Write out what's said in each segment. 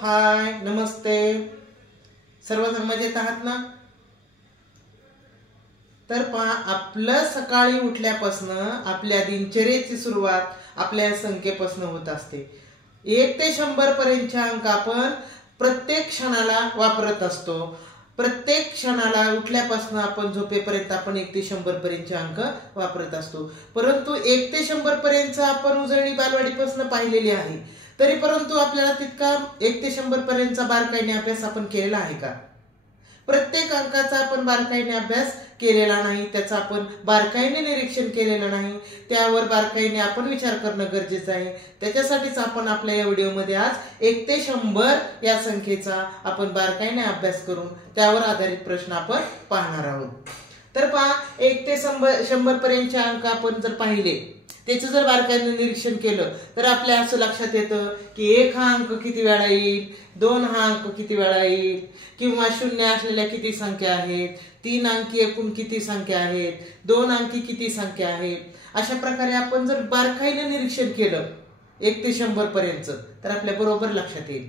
हाय, नमस्ते. सर्वजण मजेत आहात ना? तर पहा, आपलं सकाळी उठल्यापासून आपल्या दिनचर्येची सुरुवात आपल्या संख्येपासून होत असते. 1 ते 100 पर्यंतचे अंक आपण प्रत्येक क्षणाला वापरत असतो. प्रत्येक क्षणाला उठल्यापासून आपण झोपेपर्यंत आपण 1 ते 100 पर्यंतचे अंक वापरत असतो. परंतु 1 ते 100 पर्यंत आपण उजळणी बालवाडीपासून पाहिलेली आहे. तरी परंतु आपल्याला तितका 1 ते 100 पर्यंतचा बारकाईने अभ्यास आपण केलेला आहे का? प्रत्येक अंकाचा आपण बारकाईने अभ्यास केलेला नाही, त्याचा आपण बारकाईने निरीक्षण केलेलं नाही, त्यावर बारकाईने आपण विचार करणं गरजेचं आहे. त्याच्यासाठीच आपण आपल्या या व्हिडिओमध्ये आज 1 ते 100 या संख्येचा आपण बारकाईने अभ्यास करून त्यावर आधारित प्रश्न आपण पाहणार आहोत. तर पहा, 1 ते 100 पर्यंतचे अंक आपण जर पाहिले, त्याचं जर बारकाईने निरीक्षण केलं तर आपल्या असं लक्षात येतं की 1 हा अंक किती वेळा येईल, 2 हा अंक किती वेळा येईल, किंवा 0 असलेल्या किती संख्या आहेत, 3 अंकी एकूण किती संख्या आहेत, 2 अंकी किती संख्या आहेत. अशा प्रकारे आपण जर बारकाईने निरीक्षण केलं 1 ते 100 पर्यंत तर आपल्या बरोबर लक्षात येईल.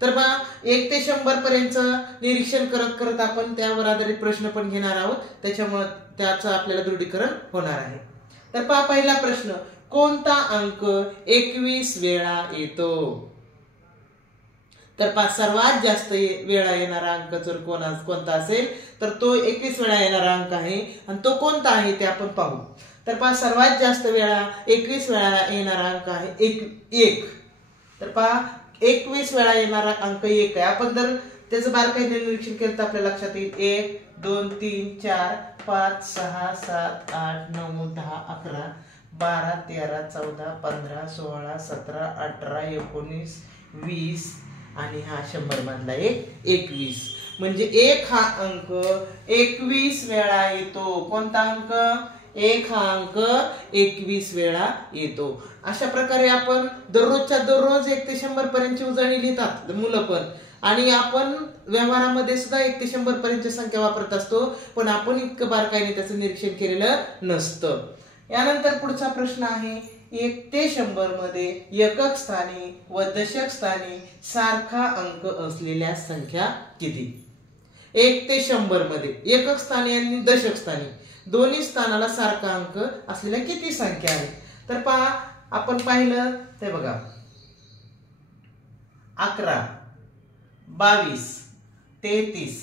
तर पहा, 1 ते 100 पर्यंत निरीक्षण करत करत आपण त्यावर आधारित प्रश्न पण घेणार आहोत, त्याच्यामुळे त्याचं आपल्याला दृढीकरण होणार आहे. तर पहा, पहिला प्रश्न, कोणता अंक 21 वेळा येतो? तर पहा, सर्वात जास्त वेळा येणारा अंक जर कोणता असेल तर तो 21 वेळा येणारा अंक आहे. आणि तो कोणता आहे ते आपण पाहू. तर पहा, सर्वात जास्त वेळा 21 वेळा येणारा अंक आहे 1. तर पहा, 21 वेळा येणारा अंक 1 आहे. आपण जर त्याचं बारकाईने निरीक्षण केलं तर आपल्या लक्षात येईल 1, 2, 3, 4, 5, 6, 7, 8, 9, 10, 11, 12, 13, 14, 15, 16, 17, 18, 19, 20 आणि हा 100 मधला 21. म्हणजे 1 हा अंक 21 वेळा येतो. कोणता अंक? 1 हा अंक 21 वेळा येतो. अशा प्रकारे आपण दररोजच्या दररोज 1 ते 100 पर्यंतची उजळणी लिहितात मुलं पण, आणि आपण व्यवहारामध्ये सुद्धा 1 ते 100 पर्यंतची संख्या वापरत असतो, पण आपण इतकं बारकाईने त्याचं निरीक्षण केलेलं नसतं. यानंतर पुढचा प्रश्न आहे, 1 ते 100 मध्ये एकक स्थानी व दशक स्थानी सारखा अंक असलेल्या संख्या किती? 1 ते 100 मध्ये एकक स्थानी आणि दशक स्थानी दोन्ही स्थानाला सारखा अंक असलेल्या किती संख्या आहेत? तर पहा, आपण पाहिलं ते बघा, 11, 22, 33,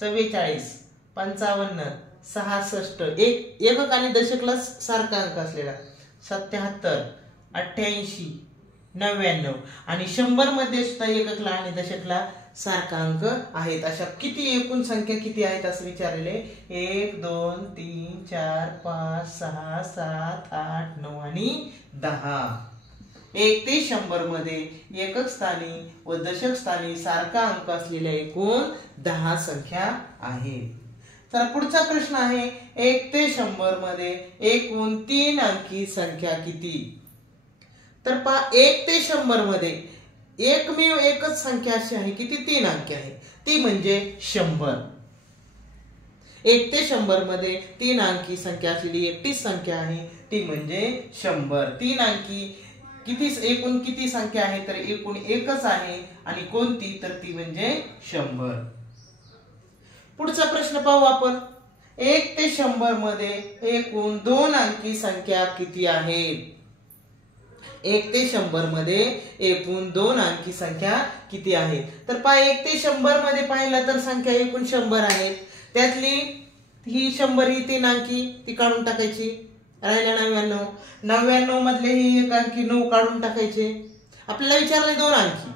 44, 55, 66 एकक आणि दशकला सारखा अंक असलेला 77, 88, 99 आणि 100 मध्ये सुद्धा एककला आणि दशकला सारखा अंक आहेत. अशा किती एकूण संख्या किती आहेत असं विचारलेले? 1, 2, 3, 4, 5, 6, 7, 8, 9 आणि 10. 1 ते 100 मध्ये एकक स्थानी व दशक स्थानी सारखा अंक असलेल्या एकूण 10 संख्या आहेत. तर पुढचा प्रश्न आहे, 1 ते 100 मध्ये एकूण 3 अंकी संख्या किती? तर पहा, 1 ते 100 मध्ये एकमेव एकच संख्या अशी आहे की ती 3 अंकी आहे, ती म्हणजे 100. 1 ते 100 मध्ये 3 अंकी संख्या असलेली एकटीच संख्या आहे, ती म्हणजे 100. 3 अंकी किती एकूण किती संख्या आहे? तर एकूण एकच आहे, आणि कोणती? तर ती म्हणजे 100. पुढचा प्रश्न पाहू आपण, 1 ते 100 मध्ये एकूण 2 अंकी संख्या किती आहेत? 1 ते 100 मध्ये एकूण 2 अंकी संख्या किती आहेत? तर पहा, 1 ते 100 मध्ये पाहिलं तर संख्या एकूण 100 आहेत. त्यातली ही 100 ही 3 अंकी ती काढून टाकायची, राहिल्या 99. 99 मधले ही 1 अंकी 9 काढून टाकायचे. आपल्याला विचारले 2 अंकी,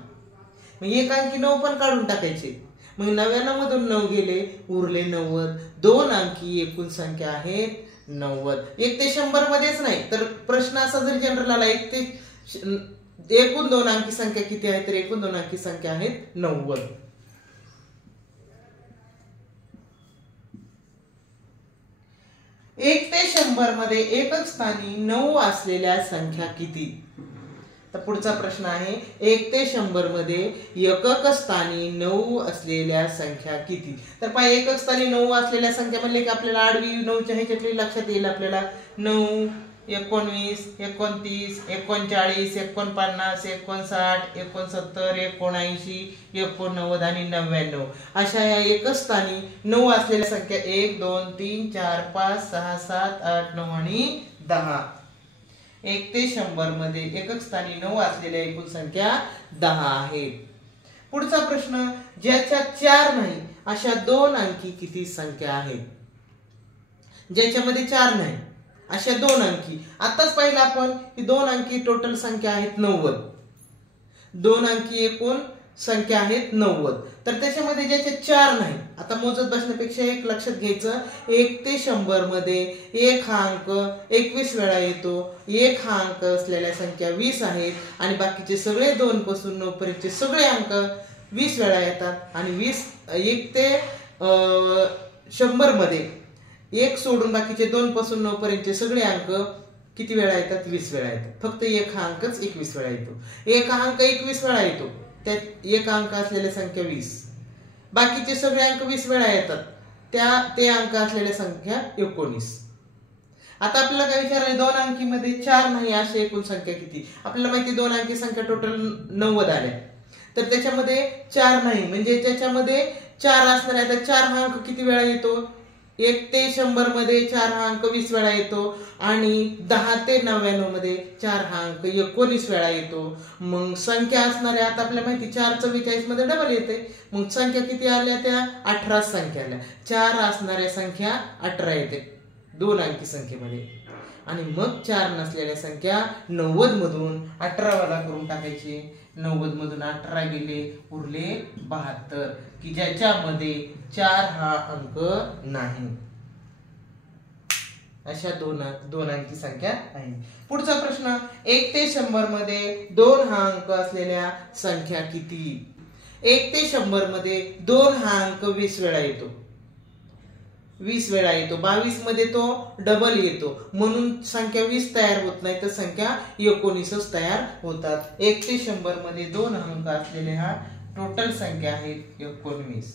मग 1 अंकी 9 पण काढून टाकायचे. मग 99 मधून 9 गेले, उरले 90. 2 अंकी एकूण संख्या आहेत 90. 1 ते 100 मध्येच नाही तर प्रश्न असा जर जनरल आला, 1 ते एकूण 2 अंकी संख्या किती आहे? तर एकूण 2 अंकी संख्या आहेत 90. एक ते 100 मध्ये एकक स्थानी 9 असलेल्या संख्या किती? तर पुढचा प्रश्न आहे, 1 ते 100 मध्ये एकक स्थानी 9 असलेल्या संख्या किती? तर पहा, एकक स्थानी 9 असलेल्या संख्या म्हणले की आपल्याला आडवी 9च्या ह्याच्यातली लक्षात येईल आपल्याला 9, 19, 29, 39, 49, 59, 69, 79, 89 आणि 99 अशा या एकच स्थानी 9 असलेल्या संख्या 1, 2, 3, 4, 5, 6, 7, 8, 9 आणि 10. 1 ते 100 मध्ये एकक स्थानी 9 असलेल्या एकूण संख्या 10 आहेत. पुढचा प्रश्न, ज्याच्यात 4 नाही अशा 2 अंकी किती संख्या आहेत? ज्याच्यामध्ये 4 नाही अशा 2 अंकी, आताच पाहिलं आपण की 2 अंकी टोटल संख्या आहेत 90. 2 अंकी एकूण संख्या आहेत 90. तर त्याच्यामध्ये ज्याच्या 4 नाही, आता मोजत बसण्यापेक्षा एक लक्षात घ्यायचं, 1 ते 100 मध्ये 1 हा अंक 21 वेळा येतो. 1 हा अंक असलेल्या संख्या 20 आहेत आणि बाकीचे सगळे 2 पासून 9 पर्यंतचे सगळे अंक 20 वेळा येतात आणि 1 ते 100 मध्ये 1 सोडून बाकीचे 2 पासून 9 पर्यंतचे सगळे अंक किती वेळा येतात? 20 वेळा येतात. फक्त 1 हा अंकच 21 वेळा येतो. 1 हा अंक 21 वेळा येतो, त्यात 1 अंक असलेल्या संख्या 20, बाकीचे सगळे अंक 20 वेळा येतात, ते अंक असलेल्या संख्या 19. आता आपल्याला काय विचारायचं, 2 अंकी मध्ये 4 नाही अशी एकूण संख्या किती? आपल्याला माहिती 2 अंकी संख्या टोटल 90 आल्या, तर त्याच्यामध्ये 4 नाही म्हणजे त्याच्यामध्ये 4 असणार आहे. तर 4 हा अंक किती वेळा येतो? 1 ते 100 मध्ये 4 हा अंक 20 वेळा येतो आणि 10 ते 99 मध्ये 4 हा अंक 19 वेळा येतो. मग संख्या असणारे, आता आपल्याला माहिती 4 44 मध्ये डबल येते, मग संख्या किती आल्या? त्या 18 संख्या आल्या. 4 असणाऱ्या संख्या 18 येते 2 अंकी संख्येमध्ये. आणि मग 4 नसलेल्या संख्या 90 मधून 18 वाला करून टाकायची. 90 मधून 18 गेले, उरले 72, की ज्याच्यामध्ये 4 हा अंक नाही. अशा 2 अंकी संख्या आहे. पुढचा प्रश्न, 1 ते 100 मध्ये 2 हा अंक असलेल्या संख्या किती? 1 ते 100 मध्ये 2 हा अंक 20 वेळा येतो. 20 वेळा येतो. 22 मध्ये तो डबल येतो, म्हणून संख्या 20 तयार होत नाही, तर संख्या 19च तयार होतात. 1 ते 100 मध्ये 2 अंक असलेल्या हा टोटल संख्या आहेत 19.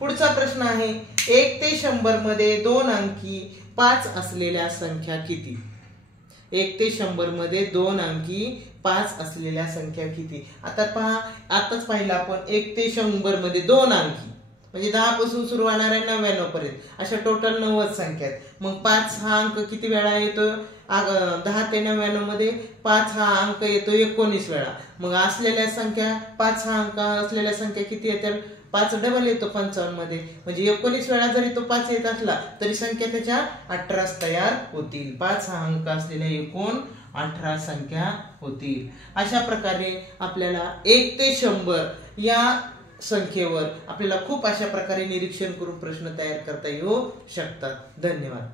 पुढचा प्रश्न आहे, 1 ते 100 मध्ये 2 अंकी 5 असलेल्या संख्या किती? 1 ते 100 मध्ये 2 अंकी 5 असलेल्या संख्या किती? आता पहा, आताच पाहिलं आपण 1 ते 100 मध्ये 2 अंकी म्हणजे 10 पासून सुरू होणाऱ्या 99 पर्यंत अशा टोटल 90 संख्या आहेत. मग 5 हा अंक किती वेळा येतो? 10 ते 99 मध्ये 5 हा अंक येतो 19 वेळा. मग असलेल्या संख्या 5 हा अंक असलेल्या संख्या किती येतात? 5 डबल येतो 55 मध्ये, म्हणजे 19 वेळा जरी तो 5 येत असला तरी संख्या त्याच्या 18 तयार होतील. 5 हा अंक असलेल्या एकूण 18 संख्या होतील. अशा प्रकारे आपल्याला 1 ते 100 या संख्येवर आपल्याला खूप अशा प्रकारे निरीक्षण करून प्रश्न तयार करता येऊ शकतात. धन्यवाद.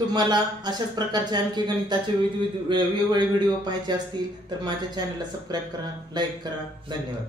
तुम्हाला अशाच प्रकारचे आणखी गणिताचे वेगवेगळे व्हिडिओ पाहायचे असतील तर माझ्या चॅनलला सबस्क्राईब करा, लाईक करा. धन्यवाद.